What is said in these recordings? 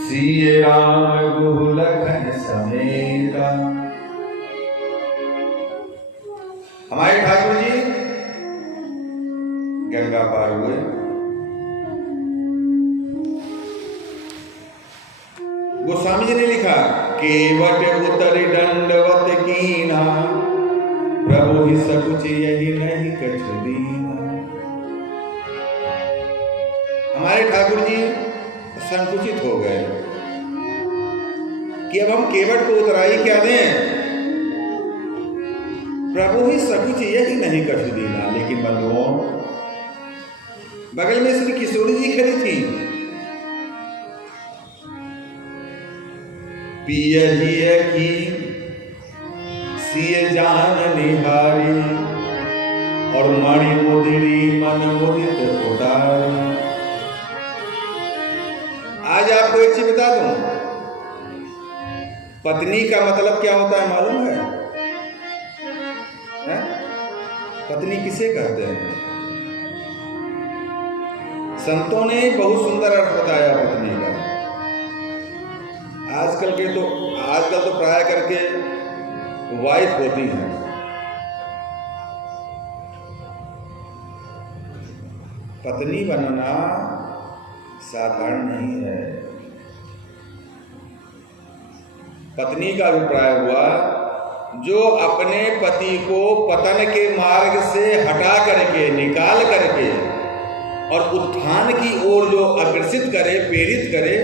सिए राम गुहु लखन समेता। हमारे ठाकुर जी गंगा पार हुए, गोस्वामी जी ने लिखा केवट उतरि दंडवत कीना, प्रभु ही सकुच यही नहीं कछु दीना। हमारे ठाकुर जी संकुचित हो गए कि अब हम केवट को उतराई क्या दें, प्रभु ही सकुच यही नहीं कछु दीना। लेकिन बंधुओं, बगल में श्री किशोरी जी खड़ी थी, पिय जिय की सिय जान निहारी, और मणि मुदिरी मन मुदित उतारी। आज आपको एक चीज बता दूं, पत्नी का मतलब क्या होता है मालूम है? पत्नी किसे कहते हैं? संतों ने बहुत सुंदर अर्थ बताया पत्नी का। आजकल तो प्राय करके वाइफ होती हैं। पत्नी बनना साधारण नहीं है। पत्नी का अभिप्राय हुआ जो अपने पति को पतन के मार्ग से हटा करके, निकाल करके और उत्थान की ओर जो अग्रसित करे, प्रेरित करे,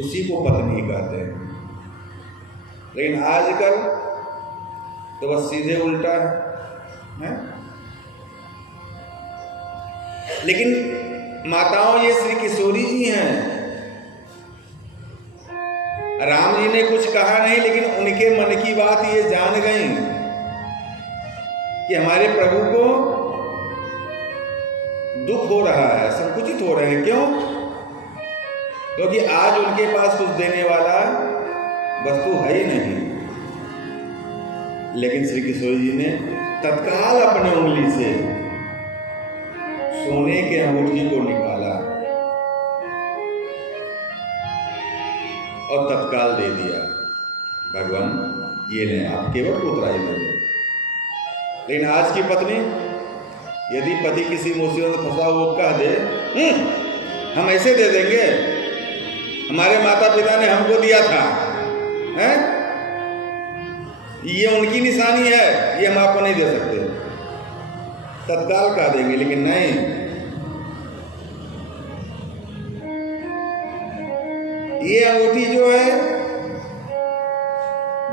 उसी को पत्नी कहते हैं। लेकिन आजकल तो बस सीधे उल्टा है। लेकिन माताओं, ये श्री किशोरी जी हैं। राम जी ने कुछ कहा नहीं, लेकिन उनके मन की बात ये जान गई कि हमारे प्रभु को दुख हो रहा है, संकुचित हो रहे हैं। क्यों? क्योंकि आज उनके पास कुछ देने वाला वस्तु है ही नहीं। लेकिन श्री किशोरी जी ने तत्काल अपने उंगली से सोने के अंगूठी को निकाला और तत्काल दे दिया, भगवान ये ले, आप केवल को उतराई दे। लेकिन आज की पत्नी यदि पति किसी मुसीबत में फंसा वो कह दे हम ऐसे दे देंगे, हमारे माता पिता ने हमको दिया था, हैं? ये उनकी निशानी है, ये हम आपको नहीं दे सकते, तत्काल कह देंगे। लेकिन नहीं, ये अंगूठी जो है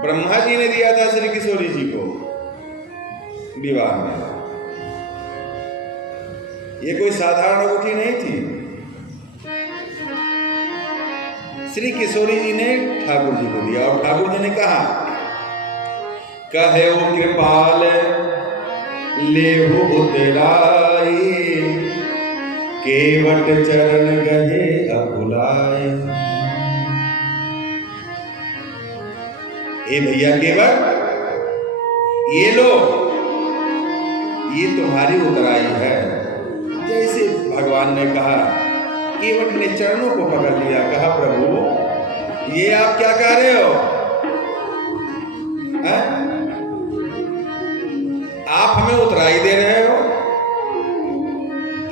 ब्रह्मा जी ने दिया था श्री किशोरी जी को विवाह में। ये कोई साधारण अंगूठी नहीं थी। श्री किशोरी जी ने ठाकुर जी को दिया और ठाकुर जी ने कहा, कहे वो कृपाल लेहु उतराई, केवट चरण गहे अकुलाए। ए भैया केवट, ये लो, ये तुम्हारी उतराई है। जैसे भगवान ने कहा, केवट ने चरणों को पकड़ लिया, कहा प्रभु ये आप क्या कह रहे हो? आप हमें उतराई दे रहे हो?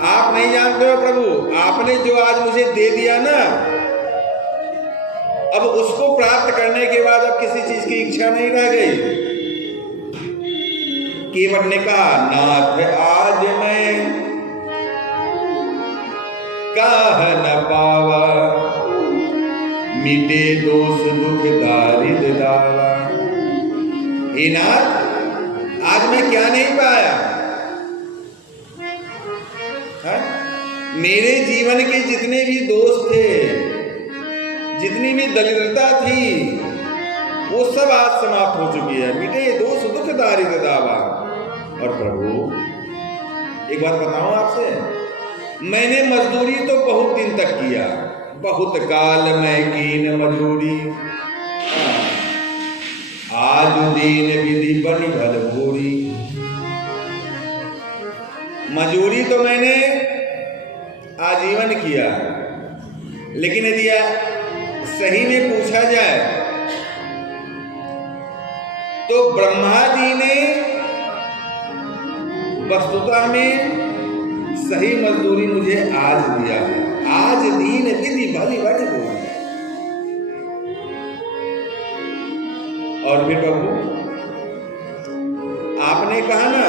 आप नहीं जानते हो प्रभु, आपने जो आज मुझे दे दिया ना, अब उसको प्राप्त करने के बाद अब किसी चीज की इच्छा नहीं रह गई। केवट ने कहा, नाथ आज मैं काह न पावा, मिटे दोष दुख दारिद्र दावा। हे नाथ, आज मैं क्या नहीं पाया? मेरे जीवन के जितने भी दोष थे, जितनी भी दरिद्रता थी, वो सब आज समाप्त हो चुकी है। मिटे दोष दुख दारिद्र दावा। और प्रभु एक बात बताऊं आपसे, मैंने मजदूरी तो बहुत दिन तक किया, बहुत काल मैं कीन मजदूरी, आज दीन विधि बनी भल भूरी। मजदूरी तो मैंने आजीवन किया, लेकिन यदि सही में पूछा जाए तो ब्रह्मा जी ने वस्तुतः में सही मजदूरी मुझे आज दिया है। आज दीन विधि भली बड़ी बोली। और फिर प्रभु आपने कहा ना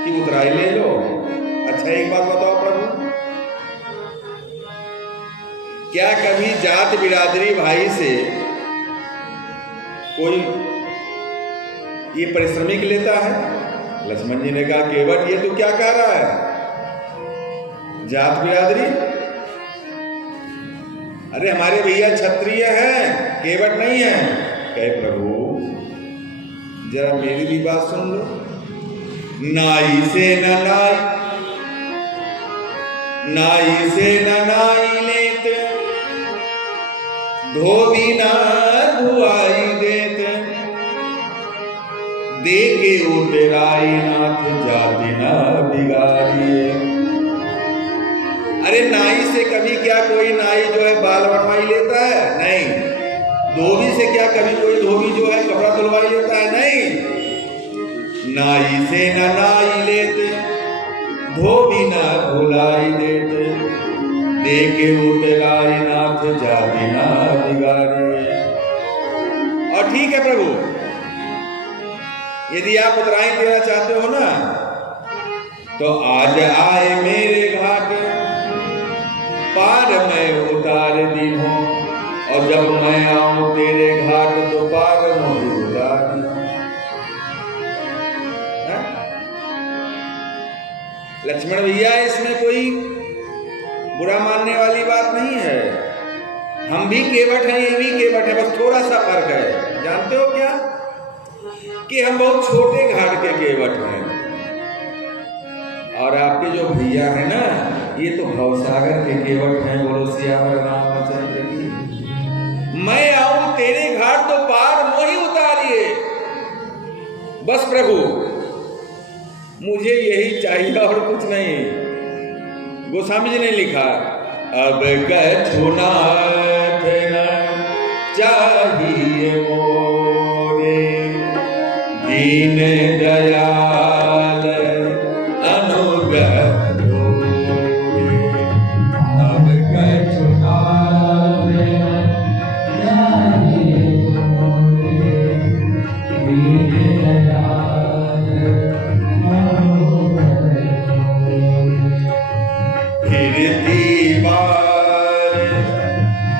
कि उतराई ले लो। अच्छा एक बात बताओ प्रभु, क्या कभी जात बिरादरी भाई से कोई ये परिश्रमिक लेता है? लक्ष्मण जी ने कहा केवट ये तू क्या कह रहा है? जात बिरादरी? अरे हमारे भैया क्षत्रिय हैं, केवट नहीं है। कहे प्रभु जरा मेरी भी बात सुन लो। नाई से न नाई, नाई से न नाई लेत, धोबी ना धुआई देत, देके उतराई नाथ जाति ना बिगाड़िए। अरे नाई से कभी क्या कोई नाई जो है बाल बनवाई लेता है? नहीं। धोबी से क्या कभी कोई धोबी जो है कपड़ा धुलवाई लेता है? नहीं। नाई से न नाई लेते, धोबी ना धुलाई देते, देके उतराई नाथ जाति ना बिगाड़िए। और ठीक है प्रभु, यदि आप उतराई देना चाहते हो ना तो आज आए मेरे घाट, पार मैं उतार दी हूं, और जब मैं आऊं तेरे घाट तो पार मुझे उतार दी। लक्ष्मण भैया इसमें कोई बुरा मानने वाली बात नहीं है। हम भी केवट हैं, ये भी केवट है, बस थोड़ा सा फर्क है। जानते हो क्या? कि हम बहुत छोटे घाट के केवट हैं और आपके जो भैया है ना ये तो भवसागर के केवट हैं। बोलो सियावर रामचंद्र की। मैं आऊं तेरे घाट तो पार मोही उतारिए। बस प्रभु मुझे यही चाहिए और कुछ नहीं। गोस्वामी जी ने लिखा अब कछु नाथ न चाहिए मोरे, दीन दयाल अनुग्रह दोरे। अब कछु नाथ न चाहिए मोरे, दीन दयाल अनुग्रह दोरे। फिरती बार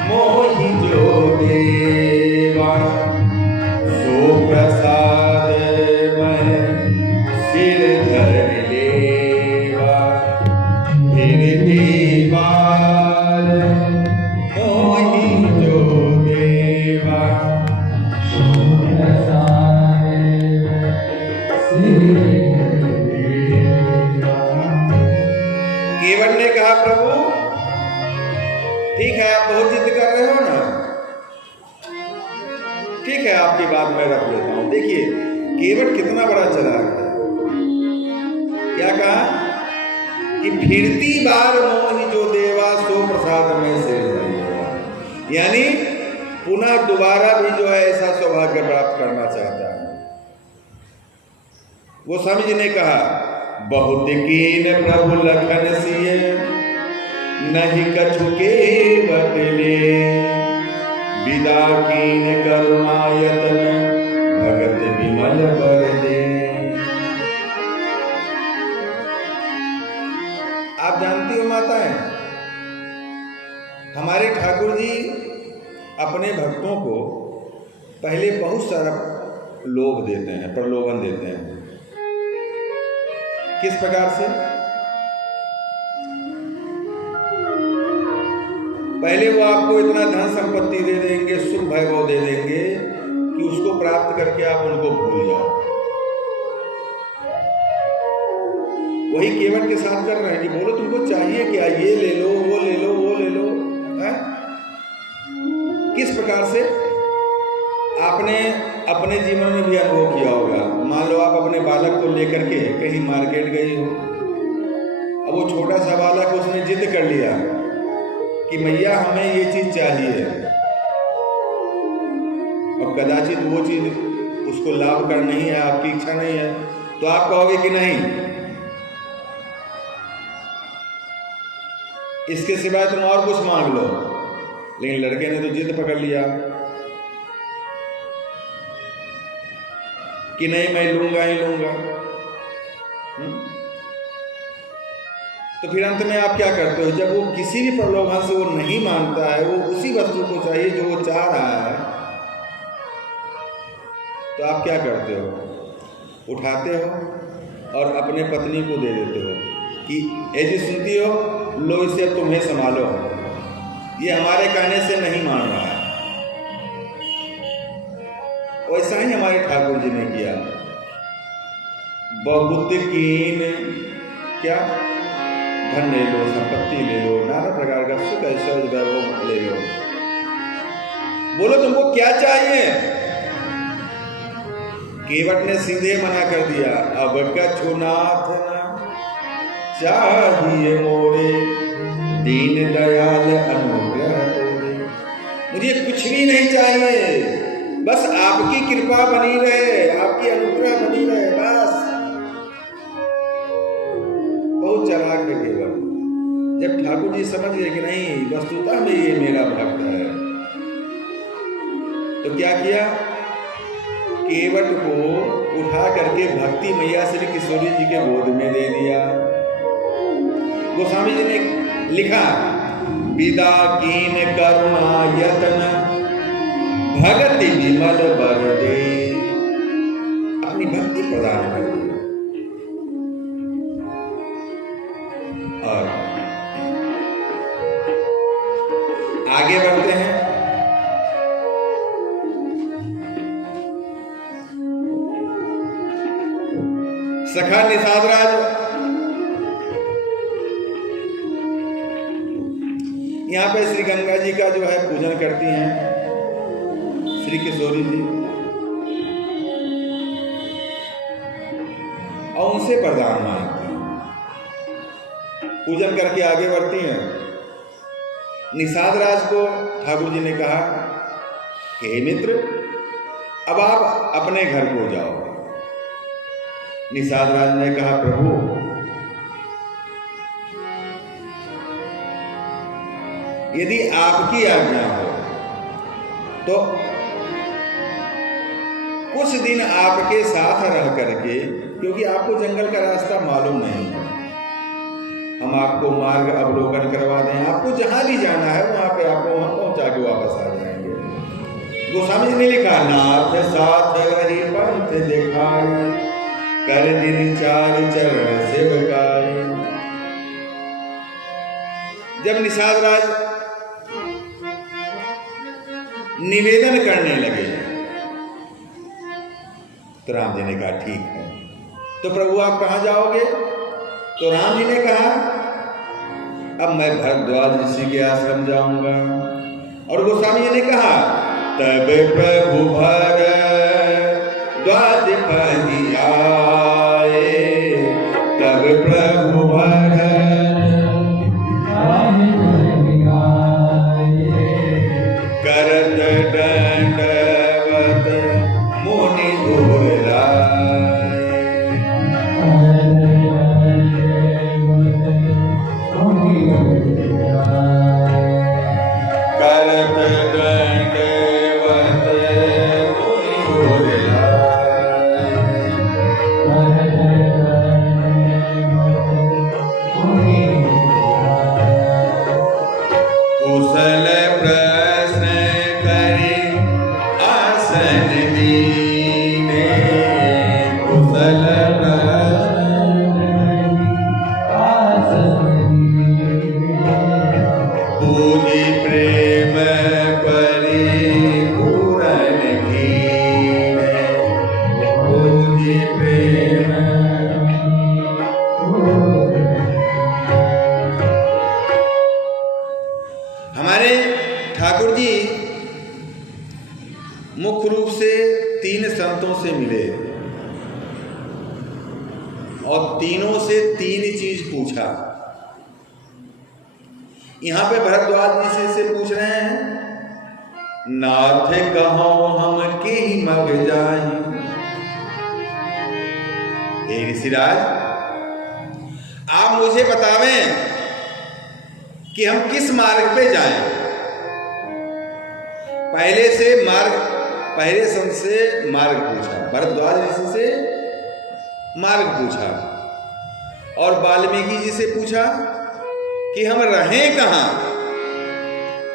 मोहि जो देवा, सो प्रसाद मैं सिर धर लेवा। फिरती बार मोहि जो देवा, सो प्रसाद सिर धर लेवा। केवट ने कहा प्रभु ठीक है, आप बहुत जिद कर रहे हो ना, ठीक है आपकी बात मैं रख लेता हूं। देखिए केवट कितना बड़ा चालाक है। क्या कहा कि फिरती बार मोहि जो देवा, सो प्रसाद में से देवा। यानी पुनः दोबारा भी जो है ऐसा सौभाग्य प्राप्त करना चाहता है। गोस्वामी जी ने कहा बहुत कीन प्रभु लखन सिय, नहीं कछु केवट ले। विदा कीन करुणायतन, भगत विमल बर दे। आप जानती हो माताएं, हमारे ठाकुर जी अपने भक्तों को पहले बहुत सारा लोभ देते हैं, प्रलोभन देते हैं। किस प्रकार से? पहले वो आपको इतना धन संपत्ति दे देंगे, सुख वैभव दे देंगे कि उसको प्राप्त करके आप उनको भूल जाओ। वही केवट के साथ कर रहे हैं कि बोलो तुमको चाहिए क्या, ये ले लो, वो ले लो, वो ले लो। है? किस प्रकार से? आपने अपने जीवन में भी अनुभव किया होगा। मान लो आप अपने बालक को लेकर के कहीं मार्केट गई हो, अब वो छोटा सा बालक उसने जिद कर लिया कि मैया हमें ये चीज चाहिए, और कदाचित वो चीज उसको लाभ कर नहीं है, आपकी इच्छा नहीं है, तो आप कहोगे कि नहीं, इसके सिवाय तुम और कुछ मांग लो। लेकिन लड़के ने तो जिद पकड़ लिया कि नहीं, मैं लूंगा ही लूंगा। तो फिर अंत में आप क्या करते हो? जब वो किसी भी प्रलोभन से वो नहीं मानता है, वो उसी वस्तु को चाहिए जो वो चाह रहा है, तो आप क्या करते हो? उठाते हो और अपने पत्नी को दे देते हो कि ए जी सुनती हो, लो इसे अब तुम्हें संभालो, ये हमारे कहने से नहीं मान रहा है। वैसा ही हमारे ठाकुर जी ने किया। बहुत कीन क्या, धन ले लो, संपत्ति ले लो, नाना प्रकार का सुख ऐश्वर्य वैभव ले लो, बोलो तुमको क्या चाहिए? केवट ने सीधे मना कर दिया, अब कछु नाथ ना चाहिए मोरे, दीन दयाल अनुग्रह तोरे। मुझे कुछ भी नहीं चाहिए, बस आपकी कृपा बनी रहे, आपकी अनुग्रह बनी रहे, बस। बहुत चालाक है केवट। जब ठाकुर जी समझ गए कि नहीं, वस्तुतः में ये मेरा भक्त है, तो क्या किया? केवट को उठा करके भक्ति मैया श्री किशोरी जी के गोद में दे दिया। गोस्वामी जी ने लिखा, विदा कीन करुणा यतन भगति विमल बर दे, अपनी भक्ति प्रदान कर दी। और आगे बढ़ते हैं। सखा निषाद राज यहाँ पे श्री गंगा जी का जो है पूजन करती हैं, श्री किशोरी जी, और उनसे वरदान मांगती हैं। पूजन करके आगे बढ़ती हैं। निषाद राज को ठाकुर जी ने कहा, हे मित्र, अब आप अपने घर को जाओ। निषाद राज ने कहा, प्रभु यदि आपकी आज्ञा हो तो कुछ दिन आपके साथ रह करके, क्योंकि आपको जंगल का रास्ता मालूम नहीं है, हम आपको मार्ग अवलोकन करवा दें, आपको जहां भी जाना है वहां पे आपको वहां पहुंचा के वापस आ जाएंगे। गोस्वामी जी ने लिखा, नाथ साथ रही पंथ दिखाए, कर दिन चार चरण सेवकाए। जब निषाद राज निवेदन करने लगे तो राम जी ने कहा, ठीक है, तो प्रभु आप कहां जाओगे? तो राम जी ने कहा, अब मैं भरद्वाज ऋषि के आश्रम जाऊंगा। और गोस्वामी जी ने कहा, तब प्रभु भरद्वाज पहि आए, तब प्रभु करत दंडवत मुनि दुर्लाए। करत दंडवत मुनि दुर्लाए। कुशल प्रश्न करी आसन दीने, कुशल पूजी प्रेम परिपूरण कीने, पूजी प्रेम। हमारे ठाकुर जी मुख्य रूप से 3 संतों से मिले और तीनों से 3 चीज पूछा। यहां पे भरद्वाज जी से पूछ रहे हैं, नाथ कहो हम के ही मग जाई। हे ऋषिराज, आप मुझे बतावें कि हम किस मार्ग पे जाएं। पहले संत से मार्ग पूछा, भरद्वाज ऋषि से मार्ग पूछा, और वाल्मीकि जी से पूछा कि हम रहें कहां,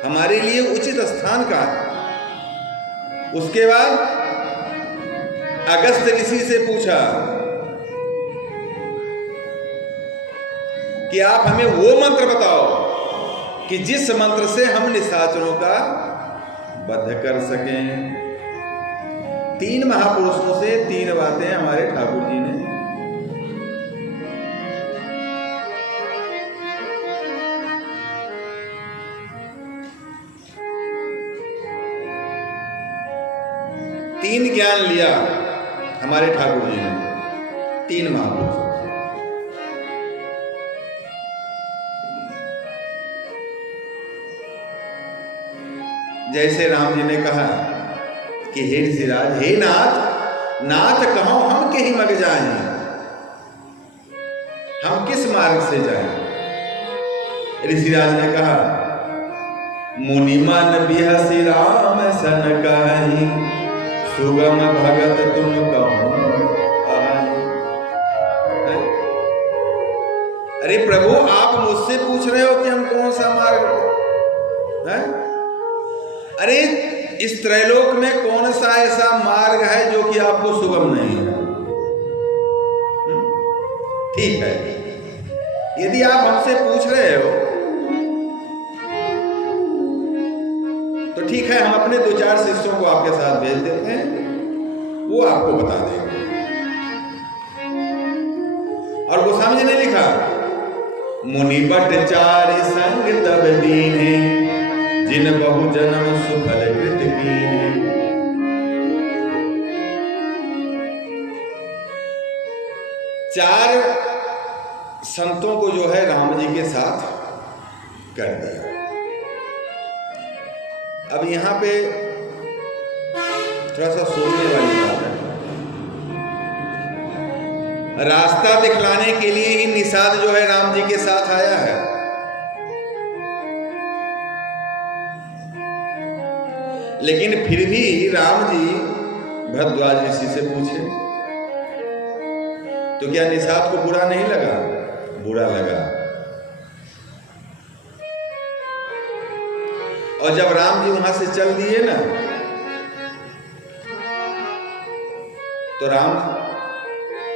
हमारे लिए उचित स्थान कहां। उसके बाद अगस्त्य ऋषि से पूछा कि आप हमें वो मंत्र बताओ कि जिस मंत्र से हम निशाचरों का वध कर सकें। 3 महापुरुषों से 3 बातें हमारे ठाकुर जी ने तीन ज्ञान लिया हमारे ठाकुर जी ने 3 महापुरुषों। जैसे राम जी ने कहा कि हे ऋषिराज, हे नाथ, नाथ कहो हम के ही मग जाएं, हम किस मार्ग से जाएं। ऋषिराज ने कहा, मुनिमन बिहसि राम सन कहि, सुगम भगत तुम कहो आए। अरे प्रभु, आप मुझसे पूछ रहे हो कि हम कौन सा मार्ग है? अरे इस त्रैलोक में कौन सा ऐसा मार्ग है जो कि आपको सुगम नहीं है? ठीक है, यदि आप हमसे पूछ रहे हो तो ठीक है, हम अपने 2-4 शिष्यों को आपके साथ भेज देते हैं, वो आपको बता देंगे। और गोस्वामी जी ने लिखा, मुनि बट चारि संग तब दीने, जिन बहु जन्म सुफल कृत कीने। चार संतों को जो है राम जी के साथ कर दिया। अब यहां पे थोड़ा सा सोचने वाली बात है। रास्ता दिखलाने के लिए ही निषाद जो है राम जी के साथ आया है, लेकिन फिर भी राम जी भरद्वाज ऋषि से पूछे तो क्या निषाद को बुरा नहीं लगा? बुरा लगा। और जब राम जी वहां से चल दिए ना, तो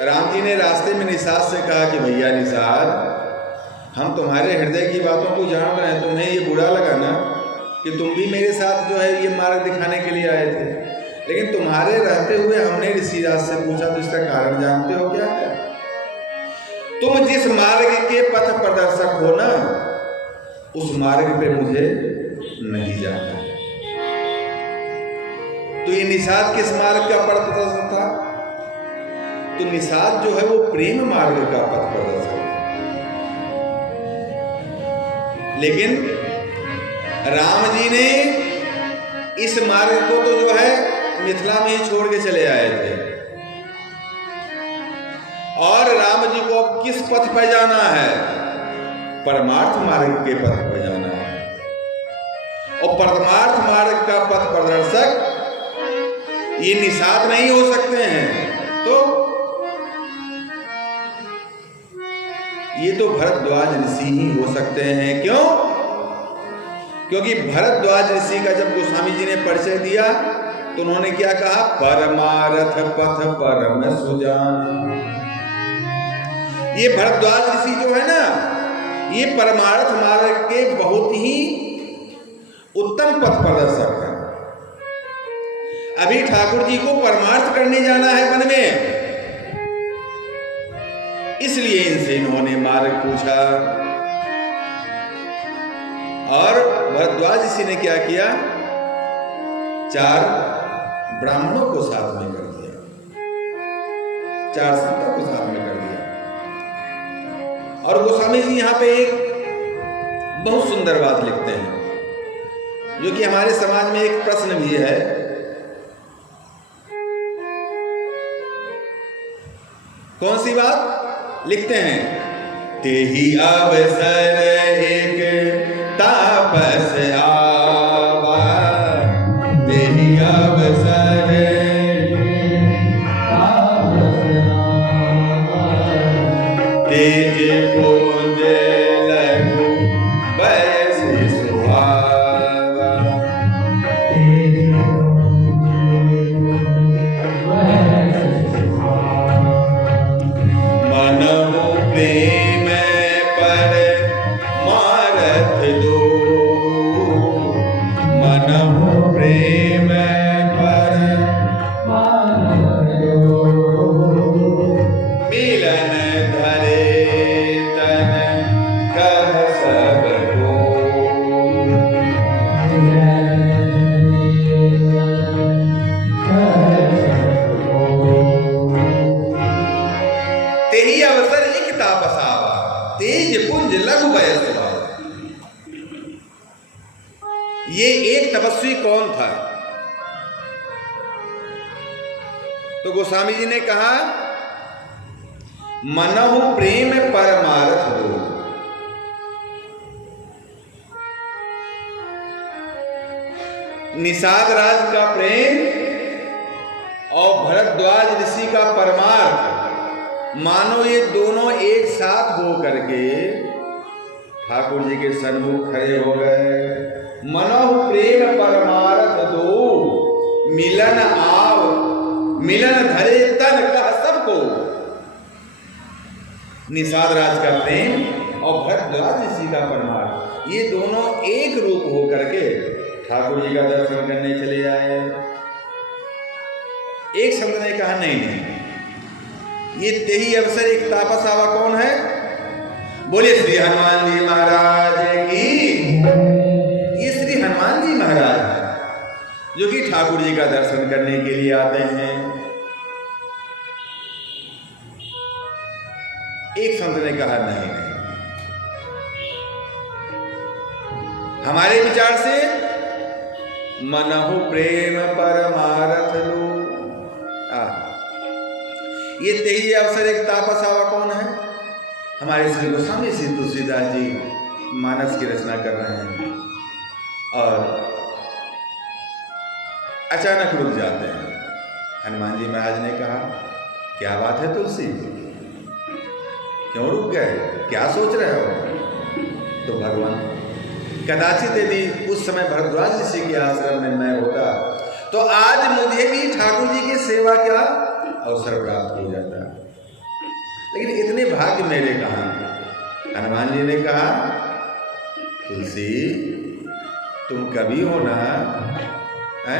राम जी ने रास्ते में निषाद से कहा कि भैया निषाद, हम तुम्हारे हृदय की बातों को जान रहे हैं, तुम्हें ये बुरा लगा ना कि तुम भी मेरे साथ जो है ये मार्ग दिखाने के लिए आए थे, लेकिन तुम्हारे रहते हुए हमने ऋषिराज से पूछा तो इसका कारण जानते हो क्या है? तुम जिस मार्ग के पथ प्रदर्शक हो ना, उस मार्ग पे मुझे नहीं जाना है। तो ये निषाद किस मार्ग का पथ प्रदर्शक था? तो निषाद जो है वो प्रेम मार्ग का पथ प्रदर्शक है। लेकिन राम जी ने इस मार्ग को तो जो है मिथिला में ही छोड़ के चले आए थे, और राम जी को अब किस पथ पर जाना है? परमार्थ मार्ग के पथ पर जाना है। और परमार्थ मार्ग का पथ प्रदर्शक ये निषाद नहीं हो सकते हैं, तो ये तो भरद्वाज ऋषि ही हो सकते हैं। क्यों? क्योंकि भरद्वाज ऋषि का जब गोस्वामी जी ने परिचय दिया तो उन्होंने क्या कहा? परमार्थ पथ परम सुजान। ये भरद्वाज ऋषि जो है ना, ये परमार्थ मार्ग के बहुत ही उत्तम पथ प्रदर्शक है। अभी ठाकुर जी को परमार्थ करने जाना है वन में, इसलिए इनसे इन्होंने मार्ग पूछा। और भरद्वाज ऋषि ने क्या किया? 4 ब्राह्मणों को साथ में कर दिया, 4 संतों को साथ में कर दिया। और गोस्वामी जी यहां पे एक बहुत सुंदर बात लिखते हैं, जो कि हमारे समाज में एक प्रश्न भी है। कौन सी बात लिखते हैं? तेहि अवसर एक तापस आवा, तेहि अवसर तेज पुंज लघु बयस सुहावा, मनहु प्रेम पर मारथ दो, मनहु प्रेम पर मिलन धरे तन कह सब को, तेहि अवसर एक तापस आवा, तेज पुंज लघु बयस सुहावा। ये एक तपस्वी कौन था? तो गोस्वामी जी ने कहा, मनहु प्रेम परमारथ दो। निषाद राज का प्रेम और भरद्वाज ऋषि का परमार्थ, मानो ये दोनों एक साथ हो करके ठाकुर जी के सन्मुख खड़े हो गए। मनहु प्रेम परमारथ दो, मिलन आव मिलन धरे तन कह सबको। निषाद राज का प्रेम और भरद्वाज ऋषि का परमार्थ, ये दोनों एक रूप हो करके ठाकुर जी का दर्शन करने चले आए। एक संत ने कहा, नहीं नहीं, ये तेहि अवसर एक तापस आवा कौन है? बोले श्री हनुमान जी महाराज की। ये श्री हनुमान जी महाराज है, जो कि ठाकुर जी का दर्शन करने के लिए आते हैं। एक संत ने कहा, नहीं नहीं, हमारे विचार से मनहु प्रेम परमारथ लो। ये तेहि अवसर एक तापस आवा कौन है? हमारे श्री गोस्वामी श्री तुलसीदास जी मानस की रचना कर रहे हैं और अचानक रुक जाते हैं। हनुमान जी महाराज ने कहा, क्या बात है तुलसी, क्यों रुक गए, क्या सोच रहे हो? तो भगवान, कदाचित यदि उस समय भरद्वाज ऋषि के आश्रम में मैं होता तो आज मुझे भी ठाकुर जी की सेवा का अवसर प्राप्त हो जाता, लेकिन इतने भाग्य मेरे कहाँ। हनुमान जी ने कहा, तुलसी तुम कभी हो ना है?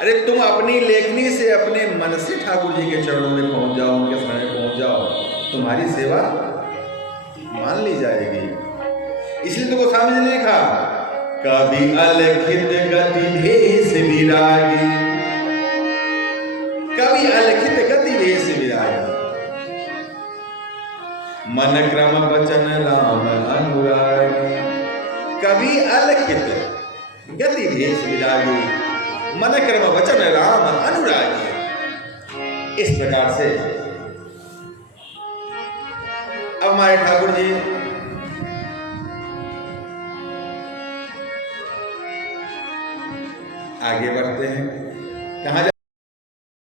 अरे तुम अपनी लेखनी से अपने मन से ठाकुर जी के चरणों में पहुंच जाओ, उनके सामने पहुंच जाओ, तुम्हारी सेवा मान ली जाएगी। इसलिए तो गोस्वामी जी ने लिखा, कभी अलखित गति भेष विरागी, कभी अलखित गति भेष विरागी, मन क्रम वचन राम अनुरागी। कभी अलखित गति भेष विरागी, मन क्रम वचन राम अनुरागी। इस प्रकार से अब हमारे ठाकुर जी आगे बढ़ते हैं। कहाँ